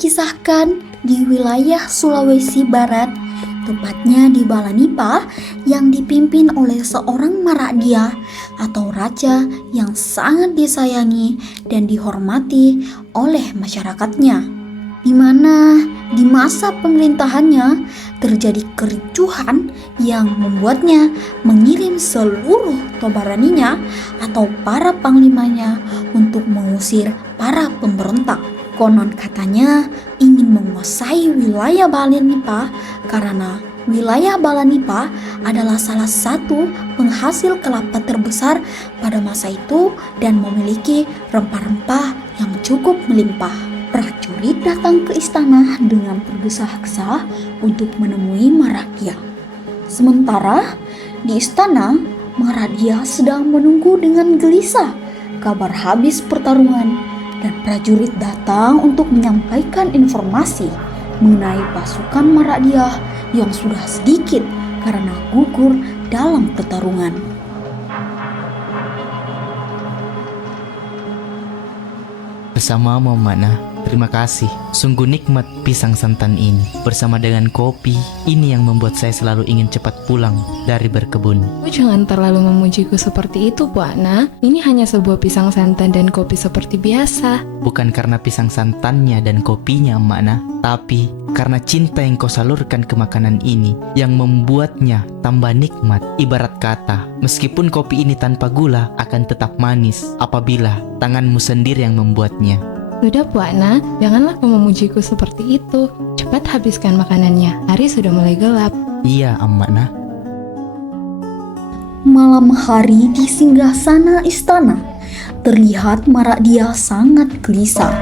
dikisahkan di wilayah Sulawesi Barat, tepatnya di Balanipa yang dipimpin oleh seorang Maradia atau raja yang sangat disayangi dan dihormati oleh masyarakatnya, di mana di masa pemerintahannya terjadi kericuhan yang membuatnya mengirim seluruh tobaraninya atau para panglimanya untuk mengusir para pemberontak. Konon katanya ingin menguasai wilayah Balanipa karena wilayah Balanipa adalah salah satu penghasil kelapa terbesar pada masa itu dan memiliki rempah-rempah yang cukup melimpah. Prajurit datang ke istana dengan tergesa-gesa untuk menemui Maradia. Sementara di istana, Maradia sedang menunggu dengan gelisah kabar habis pertarungan, dan prajurit datang untuk menyampaikan informasi mengenai pasukan Maradia yang sudah sedikit karena gugur dalam pertarungan. Bersamamu, Mana. Terima kasih. Sungguh nikmat pisang santan ini. Bersama dengan kopi, ini yang membuat saya selalu ingin cepat pulang dari berkebun. Jangan terlalu memujiku seperti itu, Bu Ana. Ini hanya sebuah pisang santan dan kopi seperti biasa. Bukan karena pisang santannya dan kopinya, Mana, tapi karena cinta yang kau salurkan ke makanan ini yang membuatnya tambah nikmat. Ibarat kata, meskipun kopi ini tanpa gula akan tetap manis apabila tanganmu sendiri yang membuatnya. Sudah, Bu Ana, janganlah kau memujiku seperti itu. Cepat habiskan makanannya, hari sudah mulai gelap. Iya, Mana. Malam hari di singgasana istana, terlihat Maradia sangat gelisah.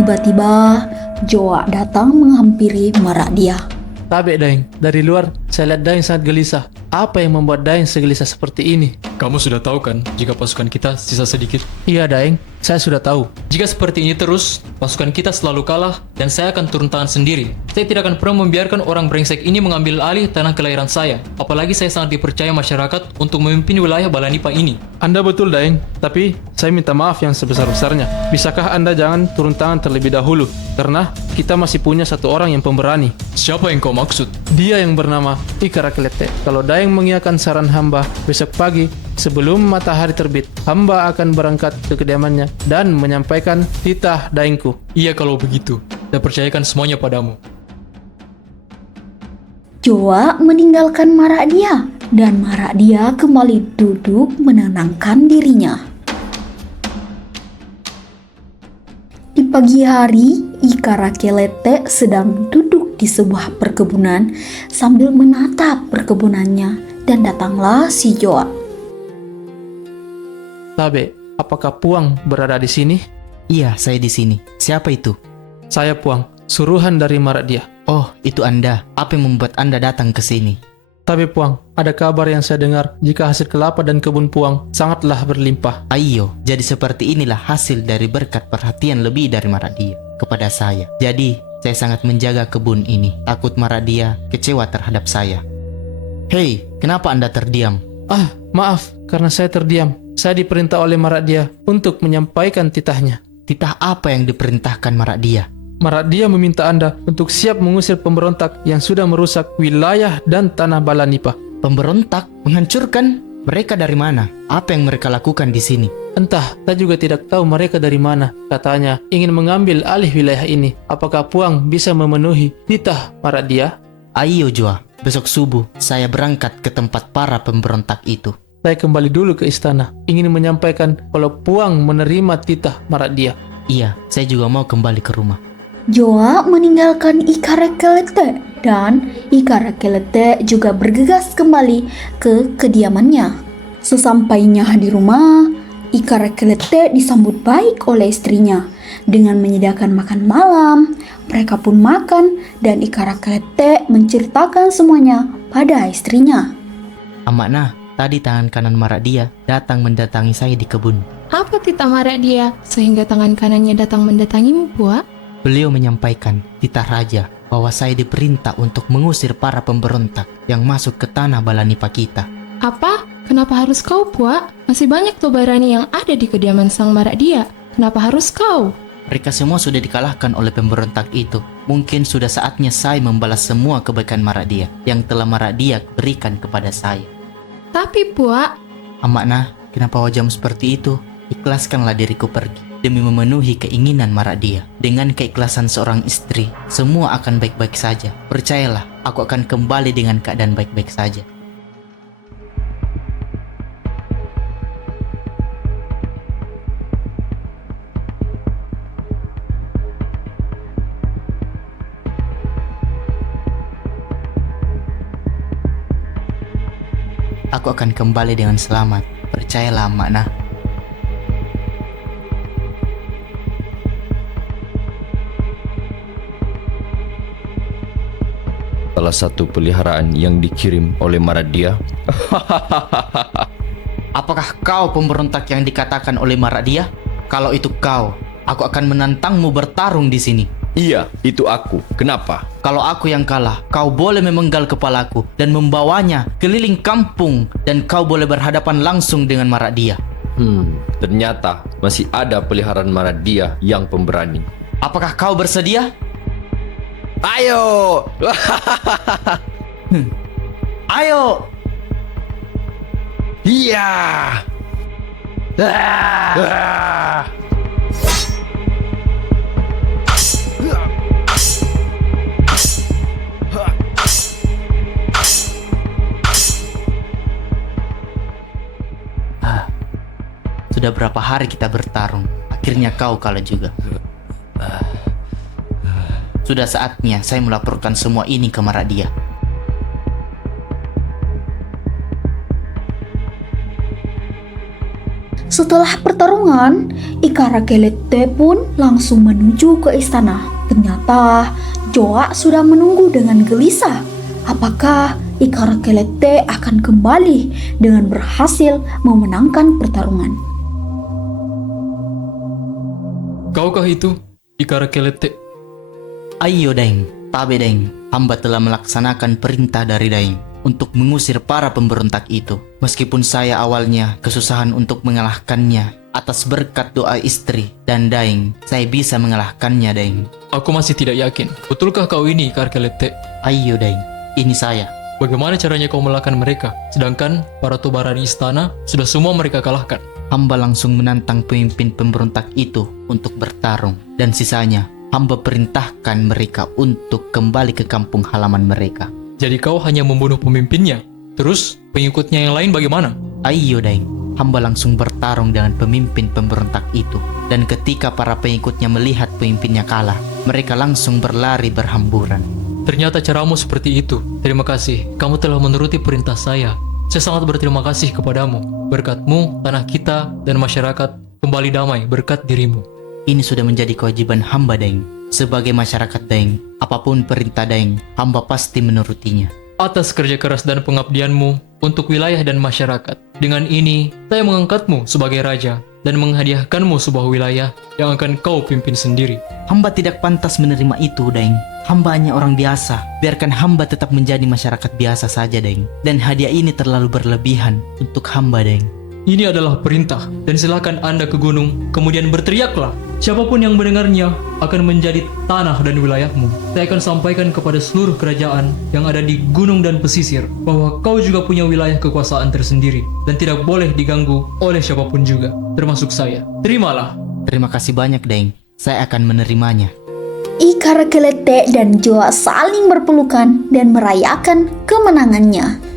Tiba-tiba Joa datang menghampiri Maradia. Tabe Daeng, dari luar saya lihat Daeng sangat gelisah. Apa yang membuat Daeng segelisah seperti ini? Kamu sudah tahu kan jika pasukan kita sisa sedikit? Iya Daeng, saya sudah tahu. Jika seperti ini terus, pasukan kita selalu kalah dan saya akan turun tangan sendiri. Saya tidak akan pernah membiarkan orang brengsek ini mengambil alih tanah kelahiran saya. Apalagi saya sangat dipercaya masyarakat untuk memimpin wilayah Balanipa ini. Anda betul Daeng, tapi saya minta maaf yang sebesar-besarnya. Bisakah Anda jangan turun tangan terlebih dahulu? Karena kita masih punya satu orang yang pemberani. Siapa yang kau maksud? Dia yang bernama Ikara Kelete. Kalau Daeng mengiyakan saran hamba, besok pagi sebelum matahari terbit, hamba akan berangkat ke kediamannya dan menyampaikan titah Daengku. Iya kalau begitu, saya percayakan semuanya padamu. Joa meninggalkan Maradia dan Maradia kembali duduk menenangkan dirinya. Di pagi hari, Ikara Kelete sedang duduk di sebuah perkebunan sambil menatap perkebunannya dan datanglah si Joa. Tabe, apakah Puang berada di sini? Iya, saya di sini. Siapa itu? Saya Puang, suruhan dari Maradia. Oh, itu Anda. Apa yang membuat Anda datang ke sini? Tapi Puang, ada kabar yang saya dengar jika hasil kelapa dan kebun Puang sangatlah berlimpah. Ayo, jadi seperti inilah hasil dari berkat perhatian lebih dari Maradia kepada saya. Jadi, saya sangat menjaga kebun ini. Takut Maradia kecewa terhadap saya. Hei, kenapa Anda terdiam? Ah, maaf, karena saya terdiam. Saya diperintah oleh Maradia untuk menyampaikan titahnya. Titah apa yang diperintahkan Maradia? Maradia meminta Anda untuk siap mengusir pemberontak yang sudah merusak wilayah dan tanah Balanipa. Pemberontak? Menghancurkan? Mereka dari mana? Apa yang mereka lakukan di sini? Entah, saya juga tidak tahu mereka dari mana. Katanya ingin mengambil alih wilayah ini. Apakah Puang bisa memenuhi titah Maradia? Ayo Joa, besok subuh saya berangkat ke tempat para pemberontak itu. Saya kembali dulu ke istana. Ingin menyampaikan kalau Puang menerima titah Maradia. Iya, saya juga mau kembali ke rumah. Joa meninggalkan Ikara Kelete dan Ikara Kelete juga bergegas kembali ke kediamannya. Sesampainya di rumah, Ikara Kelete disambut baik oleh istrinya dengan menyediakan makan malam. Mereka pun makan dan Ikara Kelete menceritakan semuanya pada istrinya. Amakna, tadi tangan kanan Maradia datang mendatangi saya di kebun. Apa titah Maradia sehingga tangan kanannya datang mendatangimu, Puak? Beliau menyampaikan titah raja bahwa saya diperintah untuk mengusir para pemberontak yang masuk ke tanah Balanipa kita. Apa? Kenapa harus kau, Puak? Masih banyak tobarani yang ada di kediaman Sang Maradia. Kenapa harus kau? Mereka semua sudah dikalahkan oleh pemberontak itu. Mungkin sudah saatnya saya membalas semua kebaikan Maradia yang telah Maradia berikan kepada saya. Tapi Puak, Amakna, kenapa wajahmu seperti itu? Ikhlaskanlah diriku pergi demi memenuhi keinginan Maradia. Dengan keikhlasan seorang istri, semua akan baik-baik saja. Percayalah, aku akan kembali dengan keadaan baik-baik saja. Aku akan kembali dengan selamat. Percayalah, Amakna. Salah satu peliharaan yang dikirim oleh Maradia. Apakah kau pemberontak yang dikatakan oleh Maradia? Kalau itu kau, aku akan menantangmu bertarung di sini. Iya, itu aku. Kenapa? Kalau aku yang kalah, kau boleh memenggal kepalaku dan membawanya keliling kampung dan kau boleh berhadapan langsung dengan Maradia. Ternyata masih ada peliharaan Maradia yang pemberani. Apakah kau bersedia? Ayo! Ayo! Iya! Ah! Sudah berapa hari kita bertarung, akhirnya kau kalah juga. Sudah saatnya saya melaporkan semua ini ke Maradia. Setelah pertarungan, Ikarakelete pun langsung menuju ke istana. Ternyata Joa sudah menunggu dengan gelisah. Apakah Ikarakelete akan kembali dengan berhasil memenangkan pertarungan? Kaukah itu, Ikarakelete? Ayo Daeng, tabe Daeng, hamba telah melaksanakan perintah dari Daeng untuk mengusir para pemberontak itu. Meskipun saya awalnya kesusahan untuk mengalahkannya, atas berkat doa istri dan Daeng, saya bisa mengalahkannya Daeng. Aku masih tidak yakin. Betulkah kau ini, Ikarakelete? Ayo Daeng, ini saya. Bagaimana caranya kau melahkan mereka? Sedangkan para tobaran istana sudah semua mereka kalahkan. Hamba langsung menantang pemimpin pemberontak itu untuk bertarung, dan sisanya hamba perintahkan mereka untuk kembali ke kampung halaman mereka. Jadi kau hanya membunuh pemimpinnya? Terus pengikutnya yang lain bagaimana? Ayo Daeng, hamba langsung bertarung dengan pemimpin pemberontak itu. Dan ketika para pengikutnya melihat pemimpinnya kalah, mereka langsung berlari berhamburan. Ternyata caramu seperti itu. Terima kasih, kamu telah menuruti perintah saya. Saya sangat berterima kasih kepadamu. Berkatmu, tanah kita dan masyarakat kembali damai berkat dirimu. Ini sudah menjadi kewajiban hamba Daeng. Sebagai masyarakat Daeng, apapun perintah Daeng, hamba pasti menurutinya. Atas kerja keras dan pengabdianmu untuk wilayah dan masyarakat. Dengan ini, saya mengangkatmu sebagai raja dan menghadiahkanmu sebuah wilayah yang akan kau pimpin sendiri. Hamba tidak pantas menerima itu, Daeng. Hamba hanya orang biasa. Biarkan hamba tetap menjadi masyarakat biasa saja, Daeng. Dan hadiah ini terlalu berlebihan untuk hamba, Daeng. Ini adalah perintah, dan silakan Anda ke gunung, kemudian berteriaklah. Siapapun yang mendengarnya akan menjadi tanah dan wilayahmu. Saya akan sampaikan kepada seluruh kerajaan yang ada di gunung dan pesisir, bahwa kau juga punya wilayah kekuasaan tersendiri, dan tidak boleh diganggu oleh siapapun juga, termasuk saya. Terimalah. Terima kasih banyak, Daeng. Saya akan menerimanya. Ikarakelete dan Joa saling berpelukan dan merayakan kemenangannya.